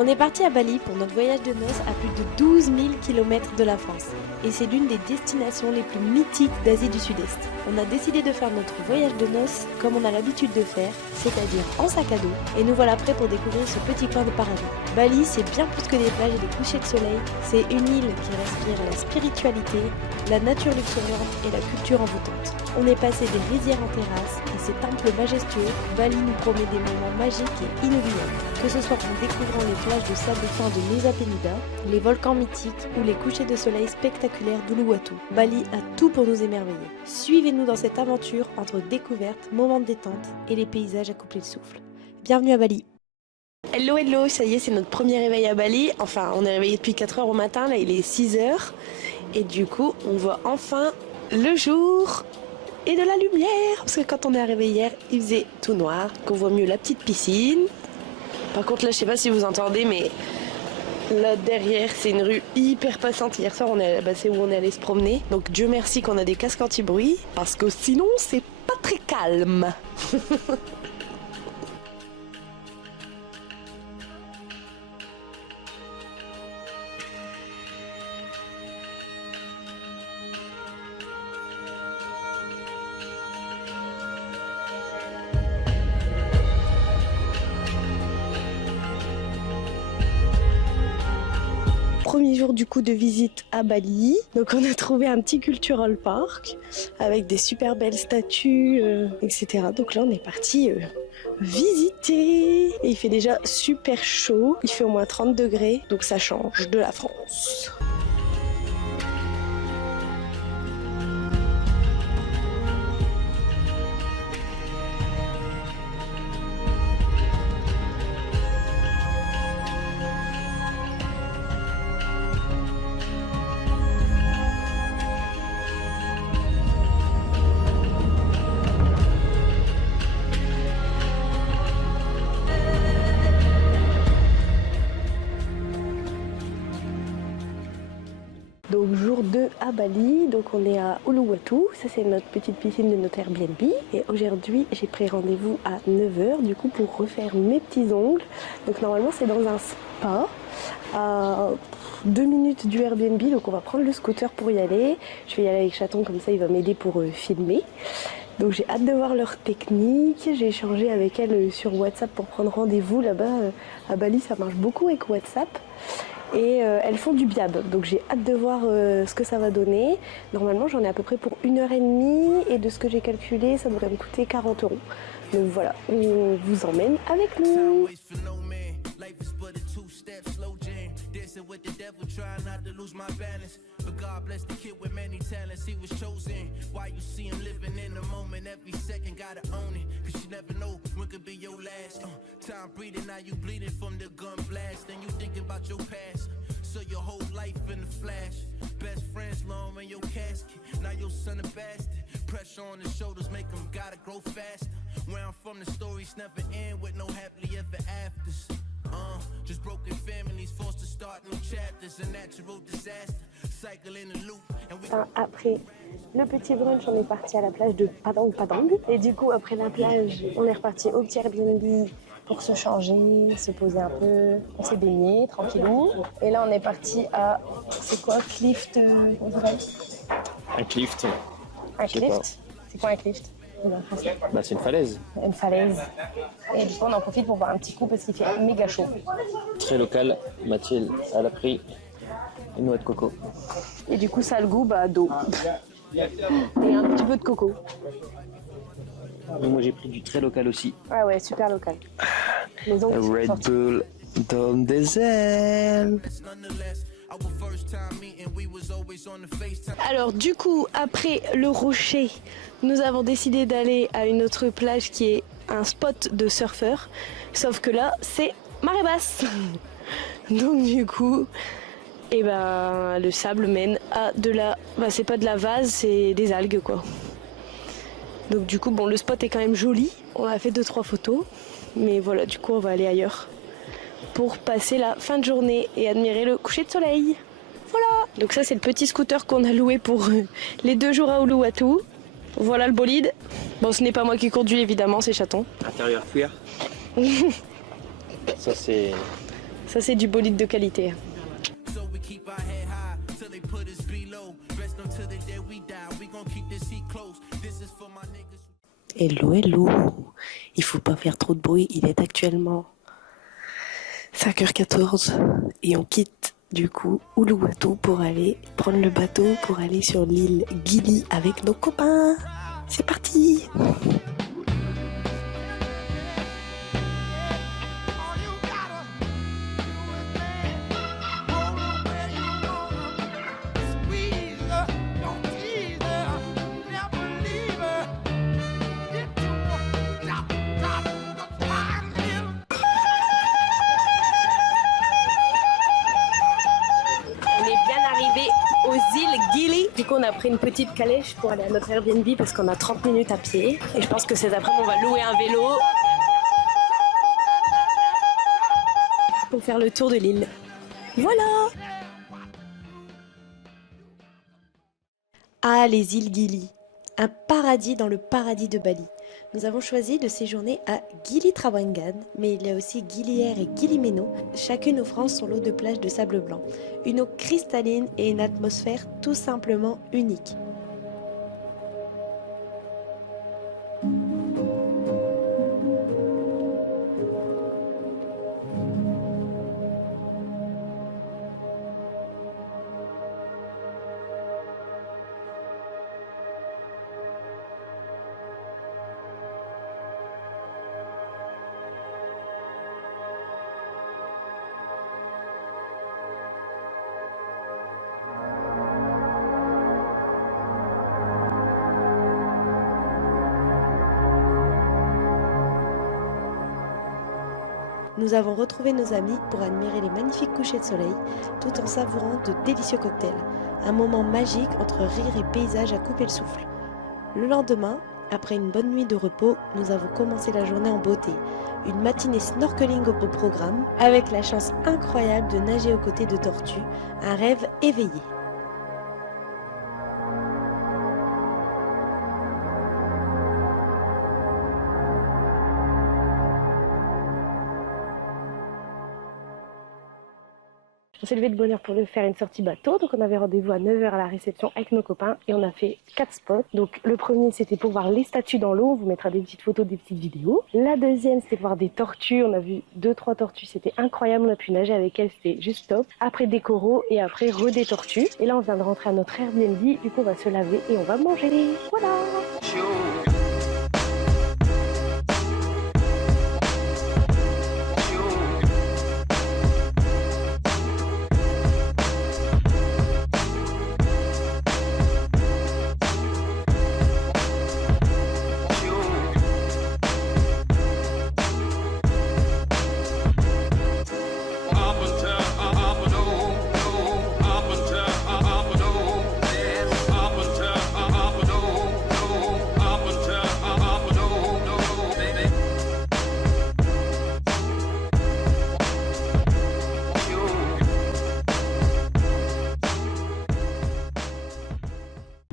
On est parti à Bali pour notre voyage de noces à plus de 12 000 km de la France. Et c'est l'une des destinations les plus mythiques d'Asie du Sud-Est. On a décidé de faire notre voyage de noces comme on a l'habitude de faire, c'est-à-dire en sac à dos. Et nous voilà prêts pour découvrir ce petit coin de paradis. Bali, c'est bien plus que des plages et des couchers de soleil. C'est une île qui respire la spiritualité, la nature luxuriante et la culture envoûtante. On est passé des rizières en terrasse et ces temples majestueux, Bali nous promet des moments magiques et inoubliables. Que ce soit en découvrant les plages de sable fin de Nusa Penida, les volcans mythiques ou les couchers de soleil spectaculaires d'Uluwatu, Bali a tout pour nous émerveiller. Suivez-nous dans cette aventure entre découvertes, moments de détente et les paysages à couper le souffle. Bienvenue à Bali. Hello, ça y est, c'est notre premier réveil à Bali. Enfin, on est réveillé depuis 4h au matin, là il est 6h. Et du coup, on voit enfin le jour et de la lumière. Parce que quand on est arrivé hier, il faisait tout noir, qu'on voit mieux la petite piscine. Par contre là, je sais pas si vous entendez, mais là derrière, c'est une rue hyper passante. Hier soir, c'est où on est allé se promener. Donc Dieu merci qu'on a des casques anti-bruit, parce que sinon, c'est pas très calme. Premier jour du coup de visite à Bali, donc on a trouvé un petit cultural park avec des super belles statues, etc. Donc là on est parti visiter. Et il fait déjà super chaud, il fait au moins 30 degrés, donc ça change de la France. Donc jour 2 à Bali, donc on est à Uluwatu, ça c'est notre petite piscine de notre Airbnb. Et aujourd'hui j'ai pris rendez-vous à 9h du coup pour refaire mes petits ongles. Donc normalement c'est dans un spa à 2 minutes du Airbnb, donc on va prendre le scooter pour y aller. Je vais y aller avec Chaton, comme ça il va m'aider pour filmer. Donc j'ai hâte de voir leur technique, j'ai échangé avec elle sur WhatsApp pour prendre rendez-vous. Là-bas à Bali ça marche beaucoup avec WhatsApp. Et elles font du biab, donc j'ai hâte de voir ce que ça va donner. Normalement j'en ai à peu près pour 1h30 et de ce que j'ai calculé ça devrait me coûter 40 €. Donc voilà, on vous emmène avec nous. With the devil, trying not to lose my balance. But God bless the kid with many talents. He was chosen. Why you see him living in the moment every second? Gotta own it, cause you never know when could be your last. Time breathing, now you bleeding from the gun blast. And you thinking about your past. So your whole life in the flash. Best friends long in your casket. Now your son a bastard. Pressure on his shoulders make him gotta grow faster. Where I'm from, the stories never end with no happily ever afters. Just broken families forced to start new chapters, a natural disaster, cycle in a loop. Après le petit brunch, on est parti à la plage de Padang Padang. Et du coup, après la plage, on est reparti au petit Airbnb pour se changer, se poser un peu. On s'est baigné tranquillou. Et là, on est parti à, c'est quoi, Clift, un clift. Un clift. C'est quoi un clift? Bah, c'est une falaise. Une falaise. Et du coup, on en profite pour boire un petit coup parce qu'il fait méga chaud. Très local. Mathilde, elle a pris une noix de coco. Et du coup, ça a le goût d'eau. Et un petit peu de coco. Et moi, j'ai pris du très local aussi. Ah ouais, super local. Les ongles Red Bull dans des ailes. Alors du coup, après le rocher, nous avons décidé d'aller à une autre plage qui est un spot de surfeurs. Sauf que là, c'est marée basse. Donc du coup, le sable mène à de la... c'est pas de la vase, c'est des algues quoi. Donc du coup, bon, le spot est quand même joli. On a fait 2-3 photos. Mais voilà, du coup, on va aller ailleurs pour passer la fin de journée et admirer le coucher de soleil. Voilà. Donc ça, c'est le petit scooter qu'on a loué pour les 2 jours à Uluwatu. Voilà le bolide. Bon, ce n'est pas moi qui conduis, évidemment, c'est Chaton. Intérieur cuir. Ça, c'est Ça c'est du bolide de qualité. Hello, hello. Il faut pas faire trop de bruit. Il est actuellement 5h14 et on quitte du coup Uluwatu pour aller prendre le bateau pour aller sur l'île Gili avec nos copains. C'est parti! Aux îles Gili. Du coup, on a pris une petite calèche pour aller à notre Airbnb parce qu'on a 30 minutes à pied. Et je pense que cet après-midi, on va louer un vélo pour faire le tour de l'île. Voilà! Ah, les îles Gili. Un paradis dans le paradis de Bali. Nous avons choisi de séjourner à Gili Trawangan, mais il y a aussi Gili Air et Gili Meno, chacune offrant son lot de plages de sable blanc. Une eau cristalline et une atmosphère tout simplement unique. Nous avons retrouvé nos amis pour admirer les magnifiques couchers de soleil, tout en savourant de délicieux cocktails. Un moment magique entre rire et paysage à couper le souffle. Le lendemain, après une bonne nuit de repos, nous avons commencé la journée en beauté. Une matinée snorkeling au programme, avec la chance incroyable de nager aux côtés de tortues, un rêve éveillé. On s'est levé de bonne heure pour faire une sortie bateau, donc on avait rendez-vous à 9h à la réception avec nos copains et on a fait 4 spots. Donc le premier c'était pour voir les statues dans l'eau, on vous mettra des petites photos, des petites vidéos. La deuxième c'était pour voir des tortues, on a vu 2-3 tortues, c'était incroyable, on a pu nager avec elles, c'était juste top. Après des coraux et après des tortues. Et là on vient de rentrer à notre Airbnb, du coup on va se laver et on va manger. Voilà!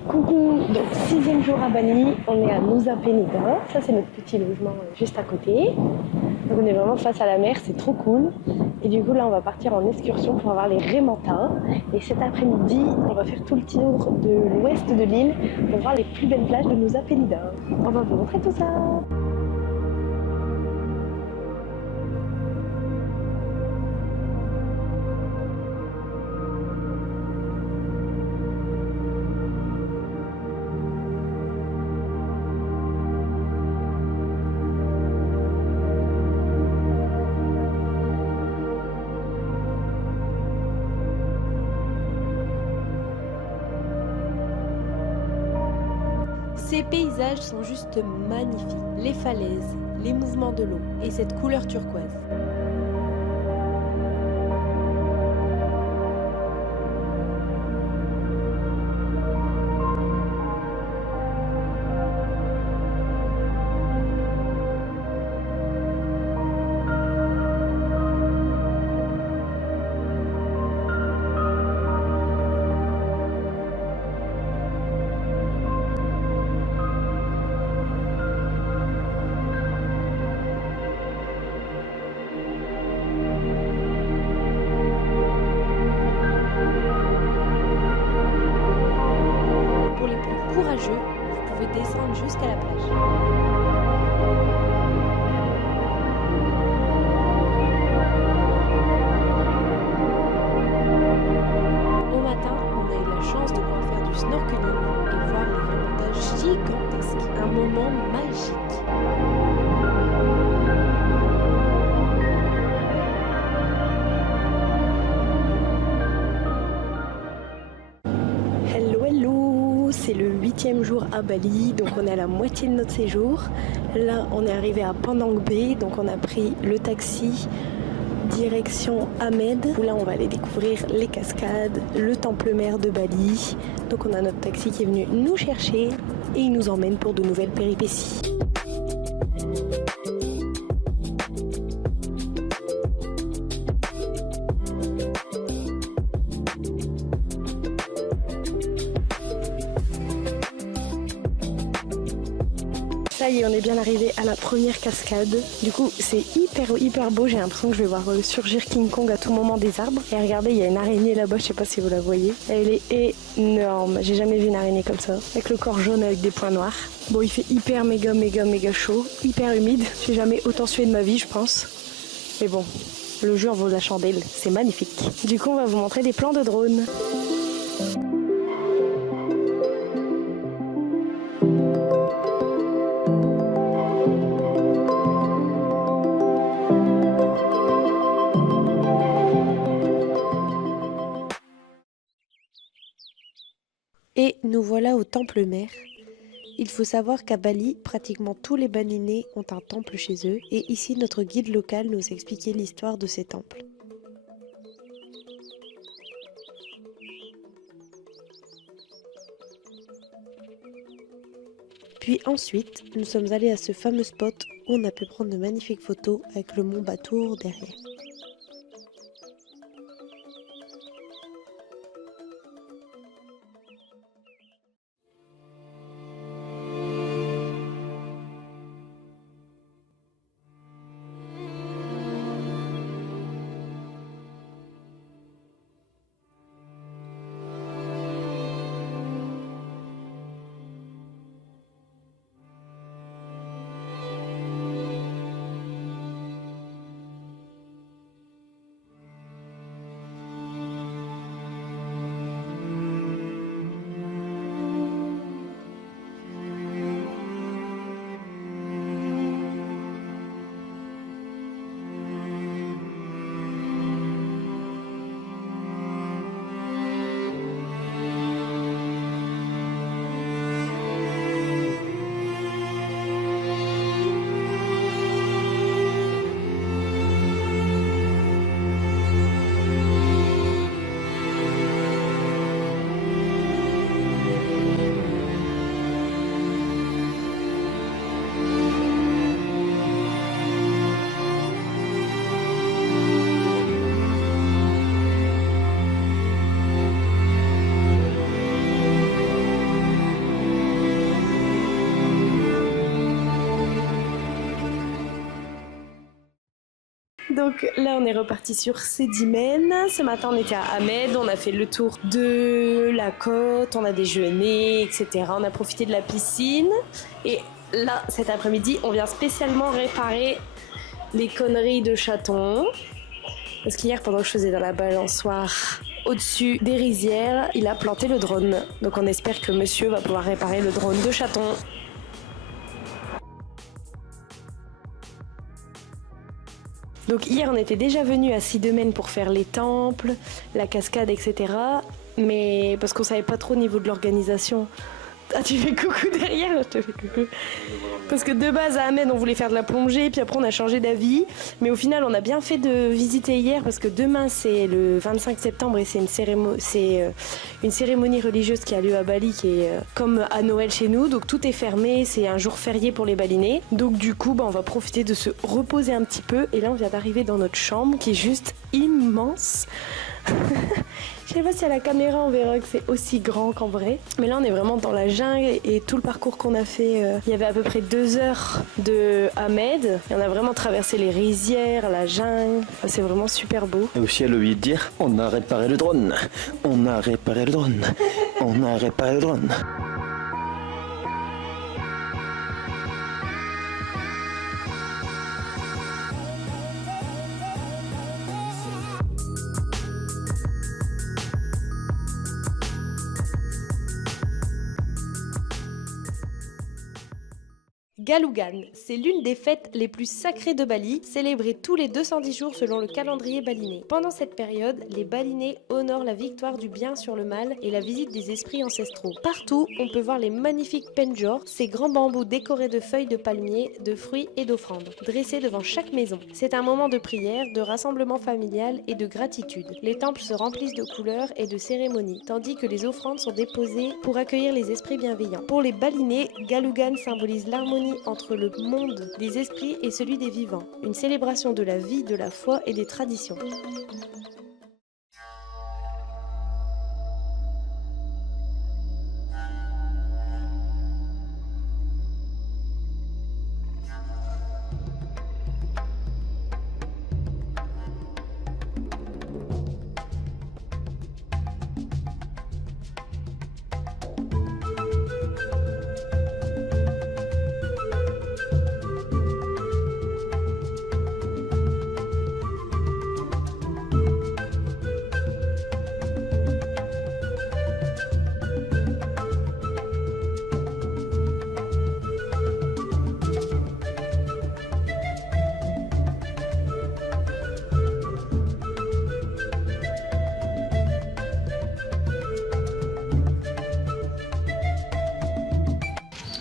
Coucou, donc 6e jour à Bali, on est à Nusa Penida, ça c'est notre petit logement juste à côté. Donc on est vraiment face à la mer, c'est trop cool. Et du coup là on va partir en excursion pour voir les Raimanta. Et cet après-midi on va faire tout le tour de l'ouest de l'île pour voir les plus belles plages de Nusa Penida. On va vous montrer tout ça. Ces paysages sont juste magnifiques. Les falaises, les mouvements de l'eau et cette couleur turquoise. courageux, vous pouvez descendre jusqu'à la plage. Au matin, on a eu la chance de pouvoir faire du snorkeling et voir les remontages gigantesques. Un moment magique. Hello, c'est le 8e jour à Bali, donc on est à la moitié de notre séjour. Là, on est arrivé à Pandang Bay, donc on a pris le taxi direction Amed, où là on va aller découvrir les cascades, le temple mère de Bali. Donc on a notre taxi qui est venu nous chercher et il nous emmène pour de nouvelles péripéties. Ça y est, on est bien arrivé à la première cascade. Du coup, c'est hyper beau. J'ai l'impression que je vais voir surgir King Kong à tout moment des arbres. Et regardez, il y a une araignée là-bas, je sais pas si vous la voyez. Elle est énorme. J'ai jamais vu une araignée comme ça. Avec le corps jaune avec des points noirs. Bon, il fait hyper méga chaud, hyper humide. J'ai jamais autant sué de ma vie, je pense. Mais bon, le jeu en vaut la chandelle. C'est magnifique. Du coup, on va vous montrer des plans de drone. Et nous voilà au temple mère. Il faut savoir qu'à Bali, pratiquement tous les balinés ont un temple chez eux. Et ici, notre guide local nous expliquait l'histoire de ces temples. Puis ensuite, nous sommes allés à ce fameux spot où on a pu prendre de magnifiques photos avec le mont Batour derrière. Donc là on est reparti sur Sédimène. Ce matin on était à Amed, on a fait le tour de la côte, on a déjeuné, etc. On a profité de la piscine. Et là cet après-midi on vient spécialement réparer les conneries de chaton. Parce qu'hier pendant que je faisais dans la balançoire au-dessus des rizières, il a planté le drone. Donc on espère que monsieur va pouvoir réparer le drone de chaton. Donc hier on était déjà venu à Sidemène pour faire les temples, la cascade, etc. Mais parce qu'on savait pas trop au niveau de l'organisation. Ah, tu fais coucou derrière, je te fais coucou. Parce que de base à Amed on voulait faire de la plongée, puis après on a changé d'avis. Mais au final on a bien fait de visiter hier parce que demain c'est le 25 septembre et c'est une cérémonie religieuse qui a lieu à Bali qui est comme à Noël chez nous. Donc tout est fermé, c'est un jour férié pour les balinés. Donc du coup on va profiter de se reposer un petit peu. Et là on vient d'arriver dans notre chambre qui est juste immense. Je sais pas si à la caméra on verra que c'est aussi grand qu'en vrai. Mais là on est vraiment dans la jungle et tout le parcours qu'on a fait, il y avait à peu près 2 heures de Amed. Et on a vraiment traversé les rizières, la jungle. Enfin, c'est vraiment super beau. Et aussi elle a oublié de dire, on a réparé le drone. On a réparé le drone. On a réparé le drone. Galugan, c'est l'une des fêtes les plus sacrées de Bali, célébrée tous les 210 jours selon le calendrier balinais. Pendant cette période, les Balinais honorent la victoire du bien sur le mal et la visite des esprits ancestraux. Partout, on peut voir les magnifiques penjor, ces grands bambous décorés de feuilles de palmier, de fruits et d'offrandes, dressés devant chaque maison. C'est un moment de prière, de rassemblement familial et de gratitude. Les temples se remplissent de couleurs et de cérémonies, tandis que les offrandes sont déposées pour accueillir les esprits bienveillants. Pour les Balinais, Galugan symbolise l'harmonie entre le monde des esprits et celui des vivants, une célébration de la vie, de la foi et des traditions.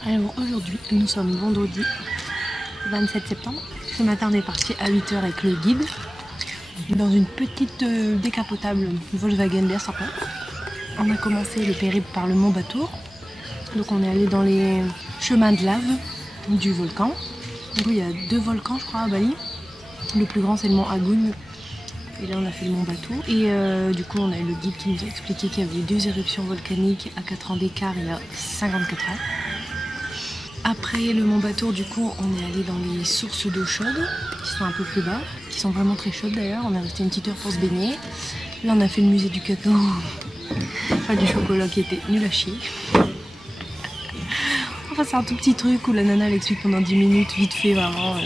Alors aujourd'hui, nous sommes vendredi 27 septembre. Ce matin, on est parti à 8h avec le guide dans une petite décapotable Volkswagen Bear. On a commencé le périple par le Mont Batour. Donc on est allé dans les chemins de lave du volcan. Du coup, il y a 2 volcans, je crois, à Bali. Le plus grand, c'est le Mont Agung. Et là, on a fait le Mont Batour. Et du coup, on a eu le guide qui nous a expliqué qu'il y avait 2 éruptions volcaniques à 4 ans d'écart il y a 54 ans. Après le Mont Batour, du coup, on est allé dans les sources d'eau chaude, qui sont un peu plus bas, qui sont vraiment très chaudes d'ailleurs. On est resté une petite heure pour se baigner. Là, on a fait le musée du cacao, enfin du chocolat qui était nul à chier. Enfin, c'est un tout petit truc où la nana elle explique pendant 10 minutes, vite fait, vraiment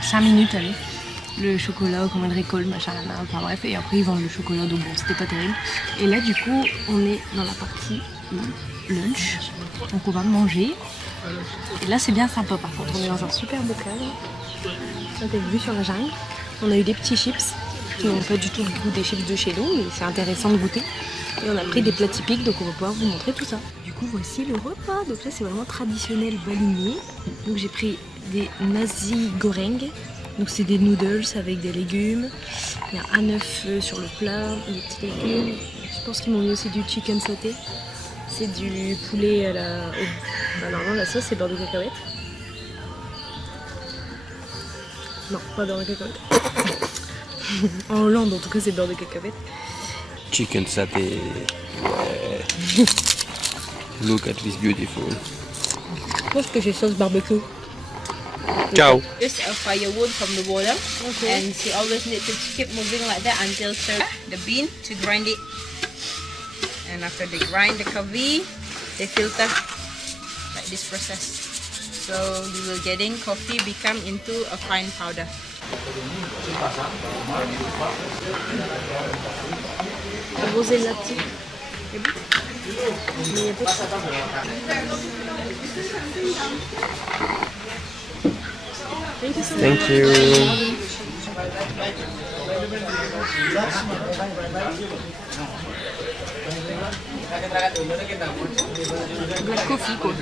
5 minutes, allez. Le chocolat, comment elle récolte, machin, enfin bref. Et après, ils vendent le chocolat, donc bon, c'était pas terrible. Et là, du coup, on est dans la partie lunch, donc on va manger. Et là c'est bien sympa par contre, on est dans un super bocal. Avec vue sur la jungle. On a eu des petits chips qui n'ont pas du tout le goût des chips de chez nous, mais c'est intéressant de goûter. Et on a pris des plats typiques, donc on va pouvoir vous montrer tout ça. Du coup voici le repas, donc là c'est vraiment traditionnel balinais. Donc j'ai pris des nasi goreng, donc c'est des noodles avec des légumes. Il y a un œuf sur le plat, des petits légumes. Je pense qu'ils m'ont mis aussi du chicken sauté. C'est du poulet à la... Bah normalement la sauce c'est beurre de cacahuète. Non, pas beurre de cacahuète. En Hollande en tout cas c'est beurre de cacahuète. Chicken satay. Look at this beautiful. Je pense que j'ai sauce barbecue. Ciao. Just a firewood from the bottom, and you always need to keep moving like that until serve the bean to grind it. And after they grind the coffee, they filter like this process. So you will getting coffee become into a fine powder. Rosé latte. Mais il y a pas de ça. Thank you. Black coffee quoi.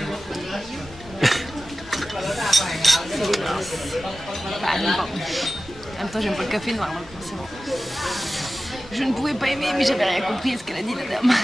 Bah, en même temps j'aime pas le café noir donc forcément. Je ne pouvais pas aimer mais j'avais rien compris à ce qu'elle a dit la dame.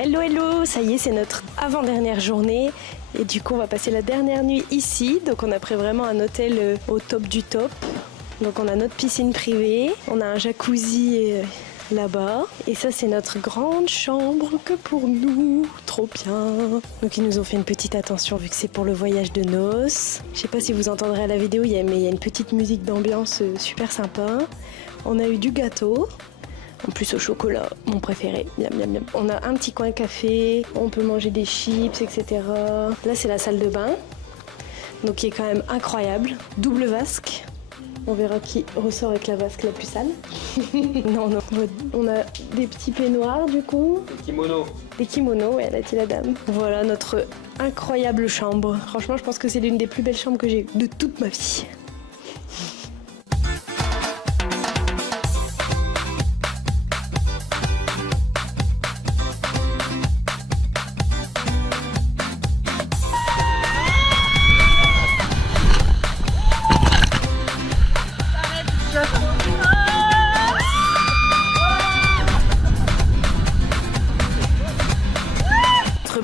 Hello hello, ça y est, c'est notre avant-dernière journée et du coup on va passer la dernière nuit ici. Donc on a pris vraiment un hôtel au top du top. Donc on a notre piscine privée, on a un jacuzzi là-bas et ça c'est notre grande chambre que pour nous, trop bien. Donc ils nous ont fait une petite attention vu que c'est pour le voyage de noces. Je sais pas si vous entendrez à la vidéo, mais il y a une petite musique d'ambiance super sympa. On a eu du gâteau. En plus au chocolat, mon préféré. Miam, miam, miam. On a un petit coin café, on peut manger des chips, etc. Là c'est la salle de bain, donc qui est quand même incroyable. Double vasque. On verra qui ressort avec la vasque la plus sale. Non. On a des petits peignoirs du coup. Des kimonos. Des kimonos, ouais, elle a dit la dame. Voilà notre incroyable chambre. Franchement, je pense que c'est l'une des plus belles chambres que j'ai eues de toute ma vie.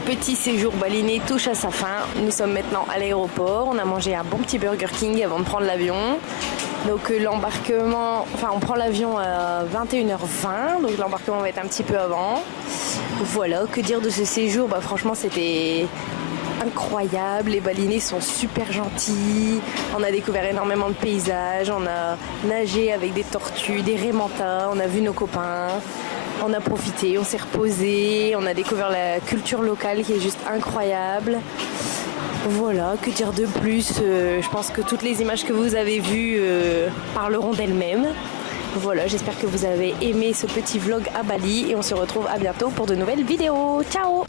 Petit séjour balinais touche à sa fin. Nous sommes maintenant à l'aéroport. On a mangé un bon petit Burger King avant de prendre l'avion. Donc l'embarquement, on prend l'avion à 21h20. Donc l'embarquement va être un petit peu avant. Voilà, que dire de ce séjour? Franchement, c'était incroyable. Les balinais sont super gentils. On a découvert énormément de paysages. On a nagé avec des tortues, des raimentas. On a vu nos copains. On a profité, on s'est reposé, on a découvert la culture locale qui est juste incroyable. Voilà, que dire de plus? Je pense que toutes les images que vous avez vues parleront d'elles-mêmes. Voilà, j'espère que vous avez aimé ce petit vlog à Bali et on se retrouve à bientôt pour de nouvelles vidéos. Ciao!